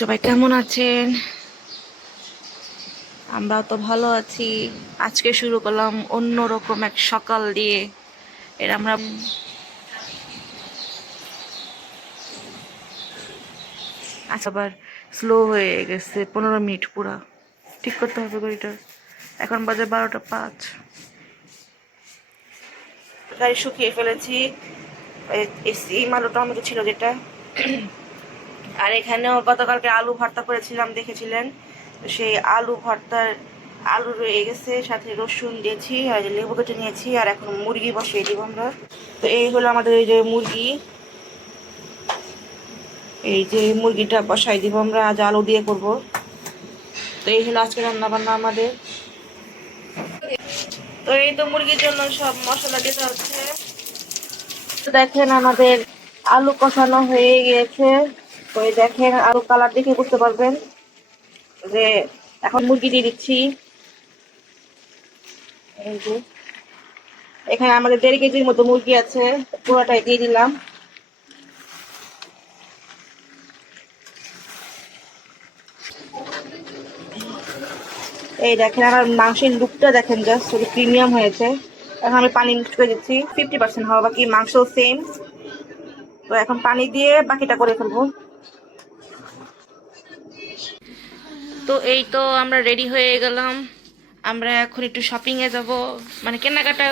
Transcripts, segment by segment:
সবাই কেমন আছেন? আমরা তো ভালো আছি। আজকে শুরু করলাম অন্যরকম এক সকাল দিয়ে। এর আমরা আচ্ছা আবার স্লো হয়ে গেছে 15 মিনিট পুরা ঠিক করতে হবে গাড়িটা। এখন বাজে 12টা 5। গাড়ি শুকিয়ে ফেলেছি। এই আলু টমেটো ছিল যেটা, আর এখানেও গতকালকে আলু ভর্তা করেছিলাম দেখেছিলেন। তো সেই আলু ভর্তার আলু রয়ে গেছে, সাথে রসুন দিয়েছি আর লেবু কেটে নিয়েছি। আর এখন মুরগি বসিয়ে দিব আমরা। তো এই হলো আমাদের এই যে মুরগি, এই যে মুরগিটা বসাই দিব আমরা। আজ আলু দিয়ে করব। তো এই হলো আজকে রান্না বান্না আমাদের। তো এই তো মুরগির জন্য সব মশলা দিতে হচ্ছে। তো দেখেন আমাদের আলু কষানো হয়ে গিয়েছে। তো এই দেখেন আলু কালার দেখে বুঝতে পারবেন যে এখন মুরগি দিয়ে দিচ্ছি। এই যে এখানে আমাদের 1.5 কেজির মতো মুরগি আছে, পুরোটাই দিয়ে দিলাম। এই দেখেন আমার মাংসের লুকটা দেখেন, জাস্ট প্রিমিয়াম হয়েছে। এখন আমি পানি মিক্স করে দিচ্ছি, 50% হওয়া বাকি, মাংস সেম। তো এখন পানি দিয়ে বাকিটা করে ফেলবো। তো এই তো আমরা রেডি হয়ে গেলাম। আমরা এখন একটু শপিংয়ে যাব, মানে কেনাকাটা,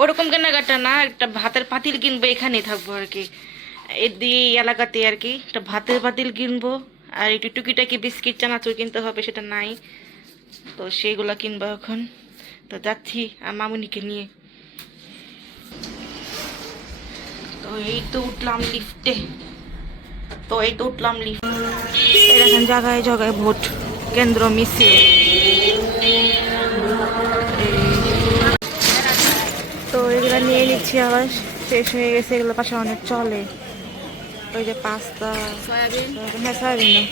ওরকম কেনাকাটা না, একটা ভাতের পাতিল কিনবো, এখানেই থাকবো আর কি, এই এলাকাতে আর কি। একটা ভাতের পাতিল কিনবো, আর একটু টুকিটাকি বিস্কিট চানাচুর কিনতে হবে, সেটা নাই। তো সেইগুলা কিনবো এখন। তো যাচ্ছি মামুনিকে নিয়ে। তো এই তো উঠলাম লিফটে। এই দেখেন জায়গায় জায়গায় ভোট কেন্দ্র মিছিল। তো এগুলো নিয়ে নিচ্ছি, আবার শেষ হয়ে গেছে। এগুলো পাশে অনেক চলে। ওই যে পাস্তা, সয়াবিন, হ্যাঁ সয়াবিন না।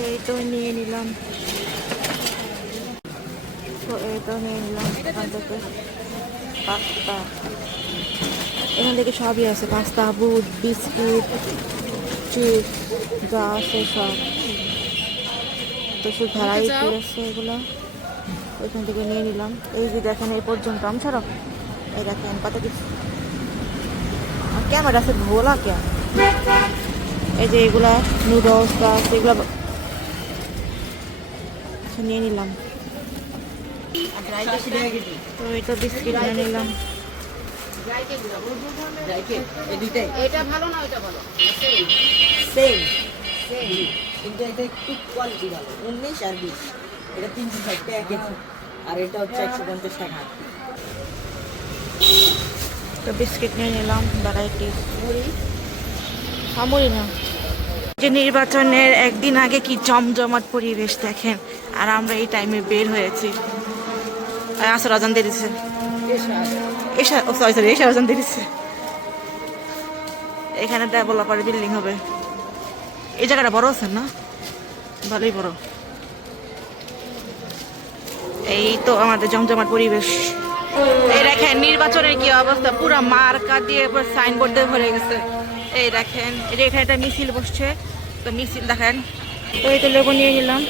এই তো নিয়ে নিলাম। তো এই তো নিয়ে নিলাম এখান থেকে পাস্তা। এখান থেকে সবই আছে, পাস্তা, বুট, বিস্কিট, চিপস, যা আছে সব। তো শুধু ভ্যারাইটি আছে এগুলো, ওইখান থেকে নিয়ে নিলাম। এই যে দেখেন এই পর্যন্ত আমি ছাড়ো, এই দেখেন কত কিছু। ক্যামেরা আছে ভোলা ক্যা, এই যে এগুলা নুডলস আছে, এগুলো নিয়ে নিলাম। তো এই তো বিস্কিট নিয়ে নিলাম। এটা ভালো না ওটা ভালো সেম সেম কিন্তু এটা একটু কোয়ালিটি ভালো 19 আর 20 এটা 360 টাকা কেজি আর এটা হচ্ছে 150 টাকা। তো বিস্কিট নিয়ে নিলাম ভ্যারাইটি। আমরি না, যে নির্বাচনের একদিন আগে কি জমজমাট পরিবেশ দেখেন। আর আমরা এই টাইমে বের হয়েছি। আসর আজান দিয়ে দিচ্ছে, এসা আজান দিয়ে দিচ্ছে। এখানে ডেভেলপার বিল্ডিং হবে। এই জায়গাটা বড় আছে না, ভালোই বড়। এই তো আমাদের জমজমাট পরিবেশ। এই দেখেন নির্বাচনের কি অবস্থা, পুরো মার্কা দিয়ে সাইনবোর্ড দিয়ে ভরে গেছে। এই দেখেন এই যে এখানে একটা মিছিল বসছে, তো মিছিল দেখেন। তো এই তো লেবু নিয়ে নিলাম।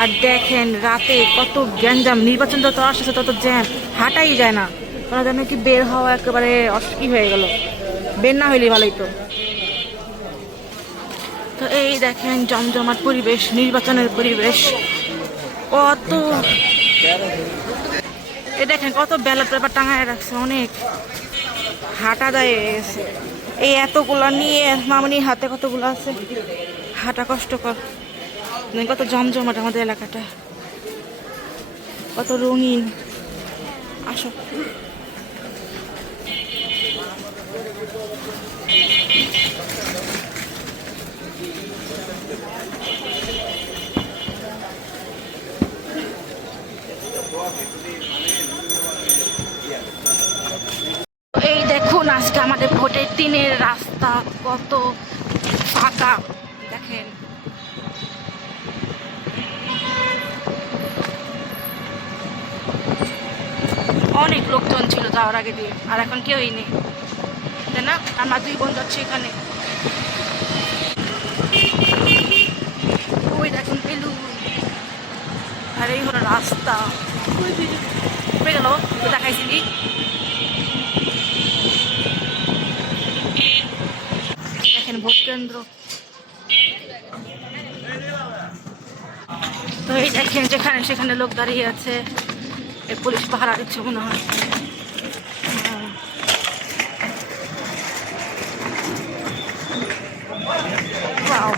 আর দেখেন রাতে কত গ্যাঞ্জাম, নির্বাচন যত আসছে তত জ্যাম, হাঁটাই যায় না। ওরা যেন কি বের হওয়া একেবারে অস্কি হয়ে গেল, বের না হইলে ভালোই তো। তো এই দেখেন জমজমাট পরিবেশ, নির্বাচনের পরিবেশ। কত এই দেখেন কত ব্যালট পেপার টাঙায় রাখছে, অনেক হাঁটা যায় গেছে। এই এতগুলো নিয়ে মামনির হাতে কতগুলো আছে, হাঁটা কষ্টকর। কত জমজমাট আমাদের এলাকাটা, কত রঙিন। আসো। দেখুন আজকে আমাদের ভোটের দিনের রাস্তা কত ফাঁকা দেখেন। অনেক লোকজন ছিল যাওয়ার আগে দিয়ে, আর এখন কেউই নেই, তাই না? আমরা 2 বোন যাচ্ছি এখানে। ওই দেখুন বেলুন, আর এই হলো রাস্তা। পড়ে গেল দেখাইছিলি। দেখেন ভোট কেন্দ্র। তো এই দেখেন যেখানে সেখানে লোক দাঁড়িয়ে আছে, এই পুলিশ পাহারা দিচ্ছে মনে হয়। Wow.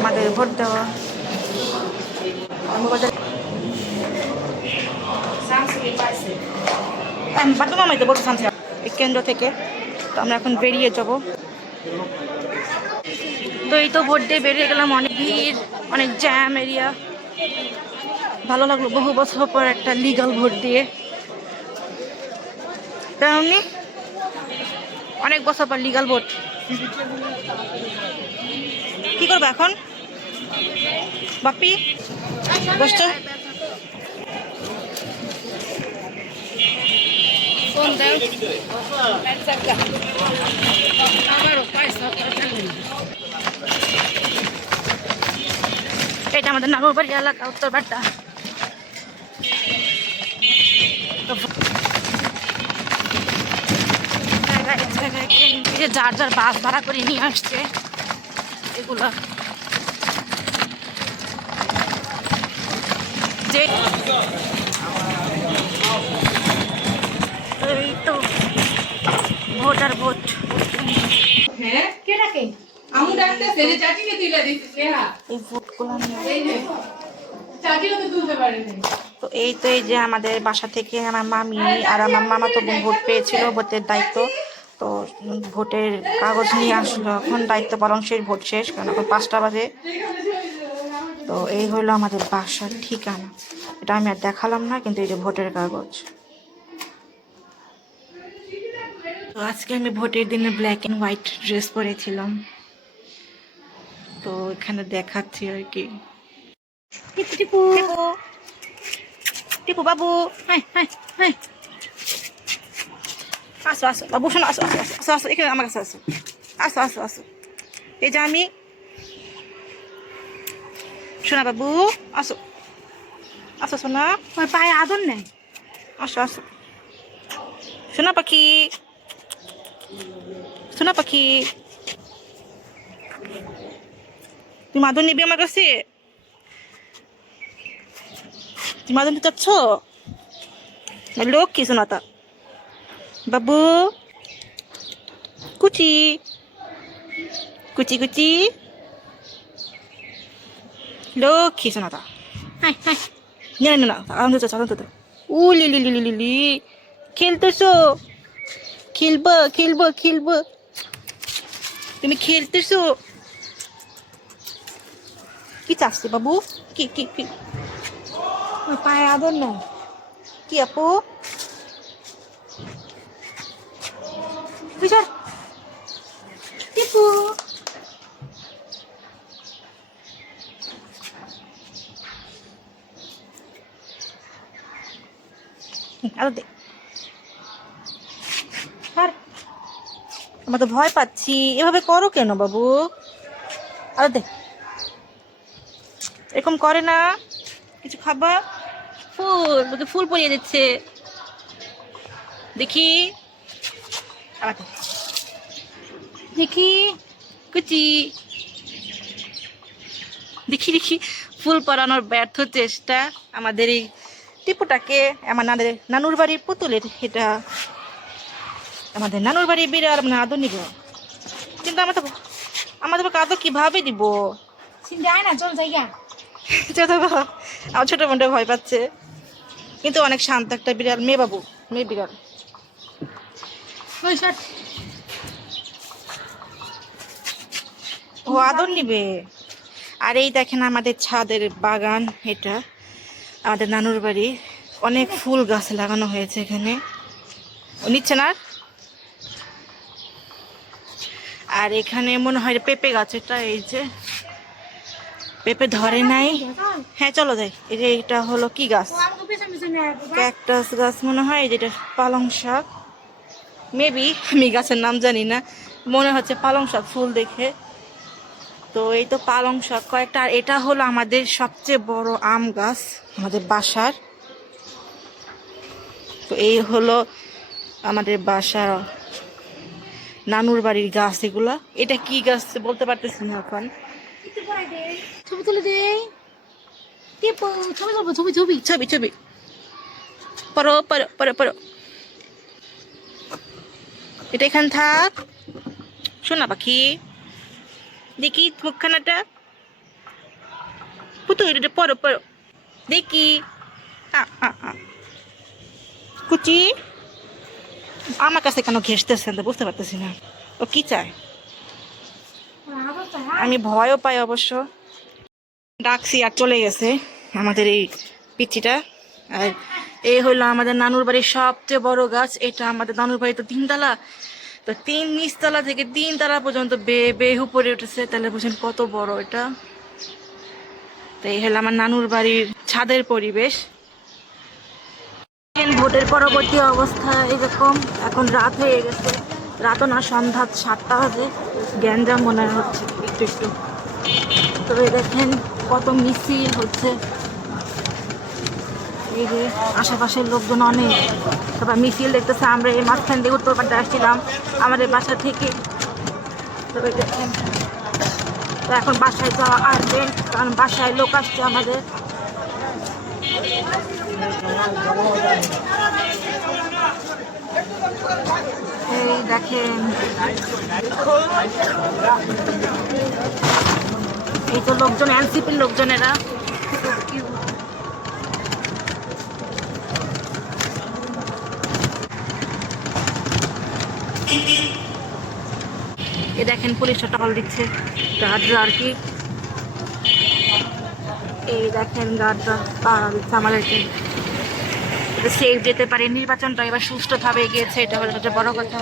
আমাদের ভোট দেওয়া বাটুমামাইতে বলতে সামসি এই কেন্দ্র থেকে। তো আমরা এখন বেরিয়ে যাব। তো এই তো ভোট দিয়ে বেরিয়ে গেলাম, অনেক ভিড়, অনেক জ্যাম এরিয়া। ভালো লাগলো বহু বছর পর একটা লিগাল ভোট দিয়ে। তেমনি অনেক বছর পর লিগাল ভোট। কি করবে এখন বাপি? বসছো? এটা আমাদের নানুরবাড়ি এলাকা, উত্তর বাড্ডা। যার যার বাস ভাড়া করে নিয়ে আসছে এগুলা। যে এই তো ভোট আর ভোট। হ্যাঁ কে ডাকে? আমু ডাকতেছে যে চাচিকে তুইলা দিছিস নেহা। এই ভোটগুলো এই যে চাচিও তো তুলতে পারেনি। তো এই তো এই যে আমাদের বাসা থেকে আমার মামি আর আমার মামা তো বোন ভোট পেয়েছিল, ভোটের দায়িত্ব। তো ভোটের কাগজ নিয়ে আসলো, এখন দায়িত্ব পালন শেষ, ভোট শেষ, কারণ এখন 5টা বাজে। তো এই হলো আমাদের বাসার ঠিকানা। এটা আমি আর দেখালাম না, কিন্তু এই যে ভোটের কাগজ। তো আজকে আমি ভোটের দিনে ব্ল্যাক অ্যান্ড হোয়াইট ড্রেস পরেছিলাম, তো এখানে দেখাচ্ছি আর কি। টিপু টিপু টিপু বাবু, হাই হাই হাই, আসো আসো বাবু, শোনো, আসো আসো আসো আসো, এখানে আমার কাছে আসো, আসো আসো আসো। এই যে আমি, শোনা বাবু, আসো আসো শোনা, ওই পায়ে আদর নেই, আসো আসো শোনা পাখি, শোনা পাখি। তুমি আদর নিবি আমার কাছে? তুমি আদর নিতে চাচ্ছ? লক্ষ্মী শোনাতা বাবু, কুচি কুচি কুচি, লক্ষ্মী শোনাতা। হাই হাই, না না না, আনন্দ চাচ্ছ, আনন্দ। উ লিলি লিলি লিলি, খেলতেছো? খেলবো খেলবো খেলবো, তুমি খেলতেছো? কি চাচ্ছে বাবু? কি কি কি? পায়ে আদর না কি আপু? বিচার টিপু, আদর দে। আর আমরা তো ভয় পাচ্ছি, এভাবে করো কেন বাবু? আদর দে। এরকম করে না, কিছু খাবা? ফুল, তোকে ফুল পরিয়ে দিচ্ছে, দেখি আবার দে। দেখি কুচি, দেখি দেখি ফুল পরানোর ব্যর্থ চেষ্টা আমাদের এই টিপুটাকে। আমাদের নানুর বাড়ির পুতুলের এটা, আমাদের নানুর বাড়ির বিড়াল, মানে আদর নিব, কিন্তু আমাদের আদর কিভাবে দিব? যায় না, চল যাইয়া। ছোট আমার ছোট বোনটা ভয় পাচ্ছে, কিন্তু অনেক শান্ত একটা বিড়াল, মেয়ে বাবু, মেয়ে বিড়াল। ওই শার্ট ও আদর নিবে। আর এই দেখেন আমাদের ছাদের বাগান, এটা আমাদের নানুর বাড়ি, অনেক ফুল গাছ লাগানো হয়েছে এখানে। ও নিচ্ছে না। আর এখানে মনে হয় পেঁপে গাছ, এটা এই যে পেঁপে ধরে নাই। হ্যাঁ চলো যাই। এই যে এটা হলো কি গাছ, আমাকে পিছন পিছন নিয়ে আসবে ক্যাকটাস গাছ মনে হয়, যেটা পালং শাক মেবি, আমি গাছের নাম জানি না, মনে হচ্ছে পালং শাক ফুল দেখে। তো এই তো পালং শাক কয়েকটা। আর এটা হলো আমাদের সবচেয়ে বড় আম গাছ আমাদের বাসার। তো এই হলো আমাদের বাসার নানুর বাড়ির গাছ এগুলা। এটা কি গাছ বলতে পারতেছি না এখন। একটু পরে দে ছবি তুলে দে টিপু ছবি তুলবো ছবি ছবি ছবি ছবি পরো পরো পরো পরো, এটা এখানে থাক। শোনা পাখি, দেখি মুখখানাটা, পুতু এটা পরো পরো, দেখি। কুচি আমার কাছে কেন ঘেসতেছেন তো বুঝতে পারতেছি না, ও কি চায়। আমি ভয়ও পাই অবশ্য। ডাকছি আর চলে গেছে আমাদের এই পিচ্চিটা। আর এই হলো আমাদের নানুর বাড়ির সবচেয়ে বড় গাছ। এটা আমাদের নানুর বাড়ি তো 3 তলা, তো নিচতলা থেকে 3 তলা পর্যন্ত বেয়ে উপরে উঠেছে, তাহলে বুঝেন কত বড় এটা। তো এই হলো আমার নানুর বাড়ির ছাদের পরিবেশ। ভোটের পরবর্তী অবস্থা এরকম, এখন রাত হয়ে গেছে, রাতও না সন্ধ্যা 7টা বাজে, গ্যাঞ্জাম মনে হচ্ছে একটু একটু। তবে দেখেন কত মিছিল হচ্ছে, এই যে আশেপাশের লোকজন অনেক, সবাই মিছিল দেখতেছে। আমরা এই মাঝখান দিয়ে উত্তর পাড়তে আসছিলাম আমাদের বাসা থেকে। তবে দেখেন, তো এখন বাসায় যাওয়া আসবে, কারণ বাসায় লোক আসছে আমাদের। এই দেখেন, এই তো লোকজন, এনসিপির লোকজনেরা। এ দেখেন পুলিশটা টহল দিচ্ছে, গার্ডরা আর কি। এই দেখেন গার্ডরা পাহারা দিচ্ছে আমাদেরকে, সেফ যেতে পারে। নির্বাচনটা এবার সুষ্ঠুভাবে গিয়েছে, এটা হলো সবচেয়ে বড় কথা।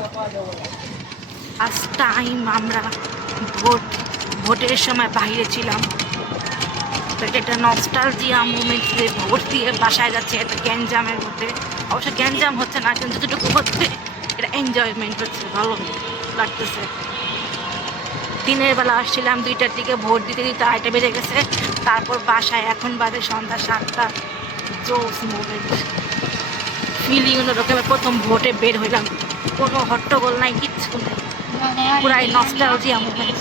ফার্স্ট টাইম আমরা ভোটের সময় বাইরে ছিলাম, তো এটা একটা নস্টালজিয়া মুভমেন্ট, যে ভোট দিয়ে বাসায় যাচ্ছে এত গ্যাঞ্জামের মধ্যে। অবশ্য গ্যাঞ্জাম হচ্ছে না, কিন্তু যতটুকু হচ্ছে এটা এনজয়মেন্ট হচ্ছে, ভালো লাগতেছে। দিনের বেলা আসছিলাম 2টার দিকে, ভোট দিতে দিতে 8টা বেজে গেছে। তারপর বাসায় এখন বাজে সন্ধ্যা 7টা। জোস মুভমেন্ট, ফিলিং অন্যরকম। প্রথম ভোটে বের হইলাম, কোনো হট্টগোল নাই, কিচ্ছু নেই, পুরাই nostalgia movement,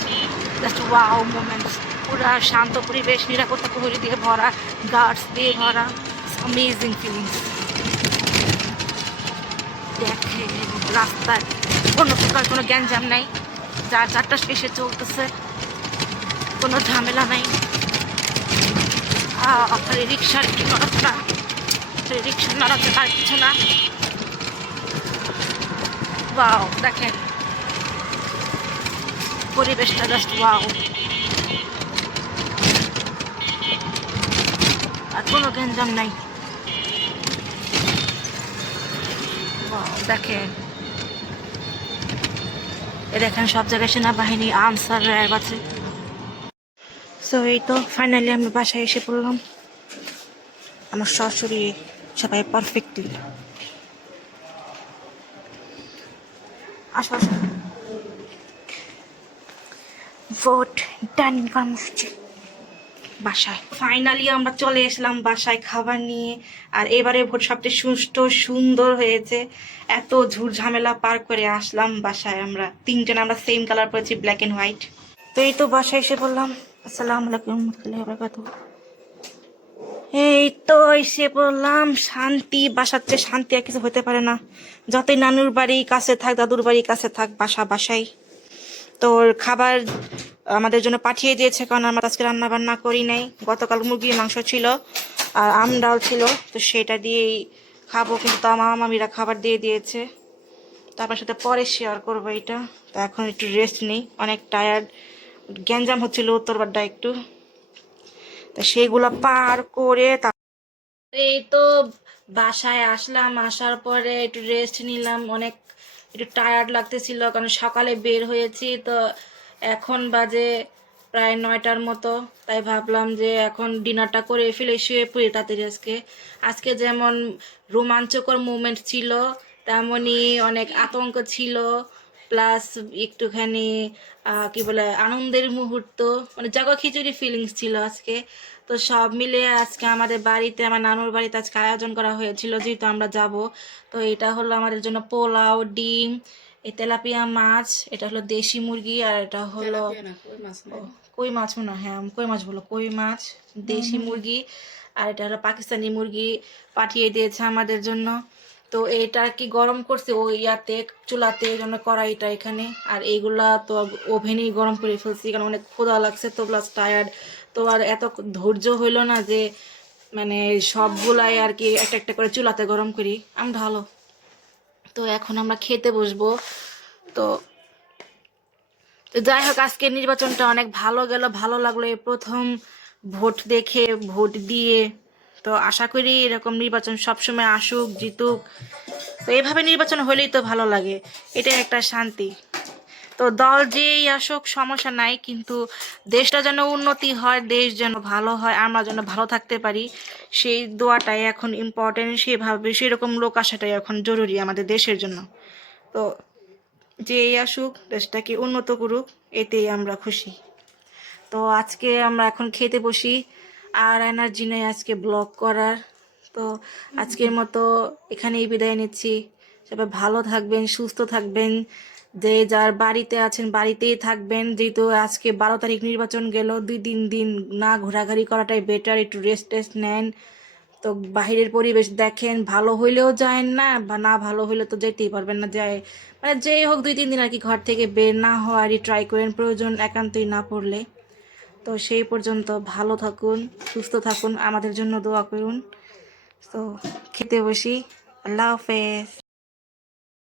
just wow movements. পুরা শান্ত পরিবেশ, নিরাপত্তা প্রহরী দিয়ে ভরা, গার্ডস দিয়ে ভরা, অ্যামেজিং ফিলিংস। দেখে রাস্তায় কোনো প্রকার কোনো গ্যাঞ্জাম নাই, যার 4টা স্পেসে চলতেছে, কোনো ঝামেলা নাই। আপনার রিক্সার কি নড়াচড়া, রিক্সা নড়াচড়া আর কিছু না। ওয়াও দেখেন পরিবেশটা, জাস্ট ওয়াও। আর কোনো গ্যাঞ্জাম নাই। ওয়াও দেখেন, এ দেখেন সব জায়গায় সেনাবাহিনী, আনসার, র্যাব আছে। সো এই তো ফাইনালি আমি বাসায় এসে পড়লাম। আমার শাশুড়ি সবাই পারফেক্টলি। আসো আসো, ভোট ডান কর্মসূচি। বাসায় ফাইনালি আমরা চলে এসলাম বাসায় খাবার নিয়ে। আর এবারে ভোট সবচেয়ে সুষ্ঠু সুন্দর হয়েছে, এত ঝুট ঝামেলা পার করে আসলাম বাসায়। আমরা 3জন আমরা সেম কালার পরেছি, ব্ল্যাক অ্যান্ড হোয়াইট। তো এই তো বাসায় এসে বললাম আসসালামু আলাইকুম রহমতুল্লাহি ওয়া বারাকাতুহু। এই তো এসে বললাম, শান্তি, বাসার চেয়ে শান্তি আর কিছু হতে পারে না। যতই নানুর বাড়ি কাছে থাক, দাদুর বাড়ি কাছে থাক, বাসা বাসাই। তোর খাবার আমাদের জন্য পাঠিয়ে দিয়েছে, কারণ আমরা আজকে রান্না বান্না করি নাই। গতকাল মুরগির মাংস ছিল আর আম ডাল ছিল, তো সেটা দিয়েই খাবো। কিন্তু তা মামা মামিরা খাবার দিয়ে দিয়েছে, তারপর সাথে পরে শেয়ার করবো এটা। তো এখন একটু রেস্ট নেই, অনেক টায়ার্ড, গ্যাঞ্জাম হচ্ছিল উত্তরবাড্ডা একটু, তো সেইগুলো পার করে এই তো বাসায় আসলাম। আসার পরে একটু রেস্ট নিলাম, অনেক একটু টায়ার্ড লাগতেছিল কারণ সকালে বের হয়েছি। তো এখন বাজে প্রায় 9টার মতো, তাই ভাবলাম যে এখন ডিনারটা করে ফেলে শুয়ে পড়ি তাড়াতাড়ি। আজকে যেমন রোমাঞ্চকর মুভমেন্ট ছিল, তেমনই অনেক আতঙ্ক ছিল, প্লাস একটুখানি কি বলে আনন্দের মুহূর্ত, মানে জাগো খিচুড়ি ফিলিংস ছিল আজকে। তো সব মিলিয়ে আজকে আমাদের বাড়িতে, আমার নানুর বাড়িতে আজকে আয়োজন করা হয়েছিল, যেহেতু আমরা যাব। তো এটা হলো আমাদের জন্য পোলাও, ডিম, এই তেলাপিয়া মাছ, এটা হলো দেশি মুরগি, আর এটা হলো কই মাছ, মনে হয়, হ্যাঁ কই মাছ বলো, কই মাছ, দেশি মুরগি, আর এটা হলো পাকিস্তানি মুরগি পাঠিয়ে দিয়েছে আমাদের জন্য। তো এটা কি গরম করছে ওই ইয়াতে, চুলাতে, এই জন্য কড়াইটা এখানে। আর এইগুলা তো ওভেনেই গরম করে ফেলছি, কারণ অনেক ক্ষুধা লাগছে তো, প্লাস টায়ার্ড। তো আর এত ধৈর্য হইলো না যে মানে সবগুলাই আর কি একটা একটা করে চুলাতে গরম করি। ভালো। তো এখন আমরা খেতে বসবো। তো তো যাই হোক, আজকের নির্বাচনটা অনেক ভালো গেল, ভালো লাগলো। এই প্রথম ভোট দেখে, ভোট দিয়ে। তো আশা করি এরকম নির্বাচন সবসময় আসুক, জিতুক। তো এভাবে নির্বাচন হলেই তো ভালো লাগে, এটাই একটা শান্তি। তো দল যেই আসুক সমস্যা নাই, কিন্তু দেশটা যেন উন্নতি হয়, দেশ যেন ভালো হয়, আমরা যেন ভালো থাকতে পারি, সেই দোয়াটাই এখন ইম্পর্টেন্ট। সেভাবে সেরকম লোক আসাটাই এখন জরুরি আমাদের দেশের জন্য। তো যেই আসুক, দেশটাকে উন্নত করুক, এতেই আমরা খুশি। তো আজকে আমরা এখন খেতে বসি, আর এনার্জি নেই আজকে ব্লগ করার। তো আজকের মতো এখানেই বিদায় নিচ্ছি। সবাই ভালো থাকবেন, সুস্থ থাকবেন, যে যার বাড়িতে আছেন বাড়িতেই থাকবেন। যেহেতু আজকে 12 তারিখ নির্বাচন গেল, 2-3 দিন না ঘোরাঘুরি করাটাই বেটার, একটু রেস্ট টেস্ট নেন। তো বাহিরের পরিবেশ দেখেন, ভালো হইলেও যায়েন না, বা না ভালো হইলে তো যেতেই পারবেন না, যায় মানে যেই হোক 2-3 দিন আর কি ঘর থেকে বের না হওয়ারই ট্রাই করেন, প্রয়োজন একান্তই না পড়লে। তো সেই পর্যন্ত ভালো থাকুন, সুস্থ থাকুন, আমাদের জন্য দোয়া করুন। তো খেতে বসি। আল্লাহ হাফেজ।